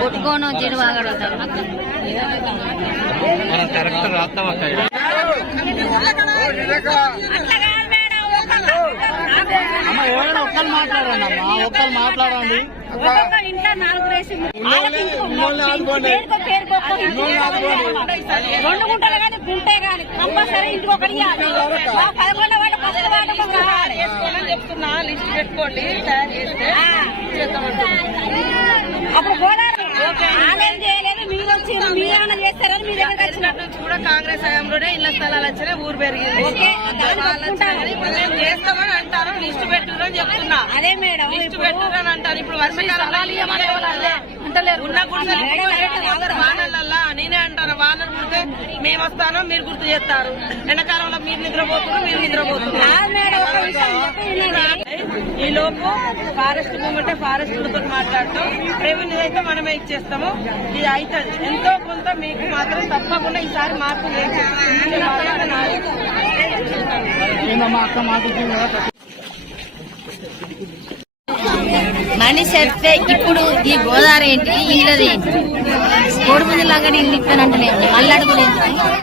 కొట్టుకోను చెడు ఒక్కరు మాట్లాడండి అమ్మా, ఒక్కరు మాట్లాడండి. ఇంట్లో 4 రేసి 2 గుంటలు కానీ గుంటే కానీ కంపల్సరీ ఇంటికి ఒకటి చెప్తున్నా లిస్ట్ పెట్టుకోండి అప్పుడు ఆలయం చేయలేదు మీరు వచ్చి మీరేమన్నా చేస్తారని మీ దగ్గర వచ్చినట్టు నుంచి కూడా కాంగ్రెస్ హయాంలోనే ఇళ్ల స్థలాలు వచ్చినాయి, ఊరు పెరిగింది. ఇప్పుడు మేము చేస్తామని అంటారు, లిస్ట్ పెట్టుకుని చెప్తున్నా. అదే మేడం లిస్ట్ పెట్టుకుని అంటారు. ఇప్పుడు వర్షకాలం ఉన్న గుర్తు వానలల్లా నేనే అంటాను, వానలు కుడితే మేము వస్తాను మీరు గుర్తు చేస్తారు, ఎండాకాలంలో మీరు నిద్రపోతున్నారు మీరు నిద్రపోతున్నారు. ఈ లోపు ఫారెస్ట్ మూమెంట్ ఫారెస్ట్లతో మాట్లాడతాం, రెవెన్యూ అయితే మనమే ఇచ్చేస్తాము. ఇది అవుతుంది ఎంతో కొంత మీకు మాత్రం తప్పకుండా ఈసారి మార్పులు మనిషి వస్తే ఇప్పుడు ఈ గోదావరి ఏంటి ఇల్లది ఏంటి కోడిపుంజులాగా ఇల్లు ఇస్తానంటే మళ్ళీ అడుగులేదు.